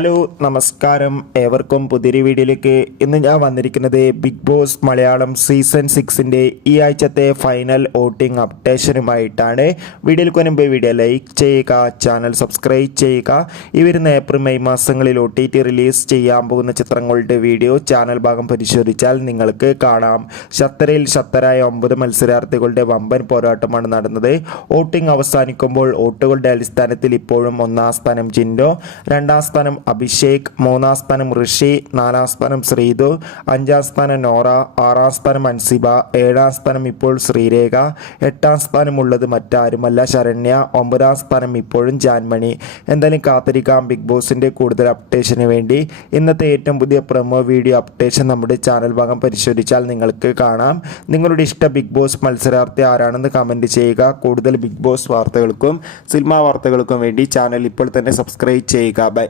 Hello നമസ്കാരം, ഏവർക്കും പുതിയൊരു വീഡിയോയിലേക്ക്. ഇന്ന് ഞാൻ വന്നിരിക്കുന്നത് ബിഗ് ബോസ് മലയാളം സീസൺ 6ൻ്റെ ഈ ആഴ്ചത്തെ ഫൈനൽ വോട്ടിംഗ് അപ്ഡേഷനുമായിട്ടാണ്. വീഡിയോയിൽ മുൻപ് വീഡിയോ ലൈക്ക് ചെയ്യുക, ചാനൽ സബ്സ്ക്രൈബ് ചെയ്യുക. ഈ വരുന്ന ഏപ്രിൽ മെയ് മാസങ്ങളിൽ OTT റിലീസ് ചെയ്യാൻ പോകുന്ന ചിത്രങ്ങളുടെ വീഡിയോ ചാനൽ ഭാഗം പരിശോധിച്ചാൽ നിങ്ങൾക്ക് കാണാം. ഷത്തറയിൽ ഷത്തരായ 9 മത്സരാർത്ഥികളുടെ വമ്പൻ പോരാട്ടമാണ് നടന്നത്. വോട്ടിംഗ് അവസാനിക്കുമ്പോൾ വോട്ടുകളുടെ അടിസ്ഥാനത്തിൽ ഇപ്പോഴും 1-ാം സ്ഥാനം ജിൻഡോ, 2-ാം സ്ഥാനം അഭിഷേക്, 3-ാം സ്ഥാനം ഋഷി, 4-ാം സ്ഥാനം ശ്രീതു, 5-ാം സ്ഥാനം നോറ, 6-ാം സ്ഥാനം അൻസിബ, 7-ാം സ്ഥാനം ഇപ്പോൾ ശ്രീരേഖ, 8-ാം സ്ഥാനമുള്ളത് മറ്റാരുമല്ല ശരണ്യ, 9-ാം സ്ഥാനം ഇപ്പോഴും ജാൻമണി. എന്തായാലും കാത്തിരിക്കാം ബിഗ് ബോസിൻ്റെ കൂടുതൽ അപ്ഡേഷന് വേണ്ടി. ഇന്നത്തെ ഏറ്റവും പുതിയ പ്രൊമോ വീഡിയോ അപ്ഡേഷൻ നമ്മുടെ ചാനൽ ഭാഗം പരിശോധിച്ചാൽ നിങ്ങൾക്ക് കാണാം. നിങ്ങളുടെ ഇഷ്ട ബിഗ് ബോസ് മത്സരാർത്ഥി ആരാണെന്ന് കമൻറ്റ് ചെയ്യുക. കൂടുതൽ ബിഗ് ബോസ് വാർത്തകൾക്കും സിനിമാ വാർത്തകൾക്കും വേണ്ടി ചാനൽ ഇപ്പോൾ തന്നെ സബ്സ്ക്രൈബ് ചെയ്യുക. ബൈ.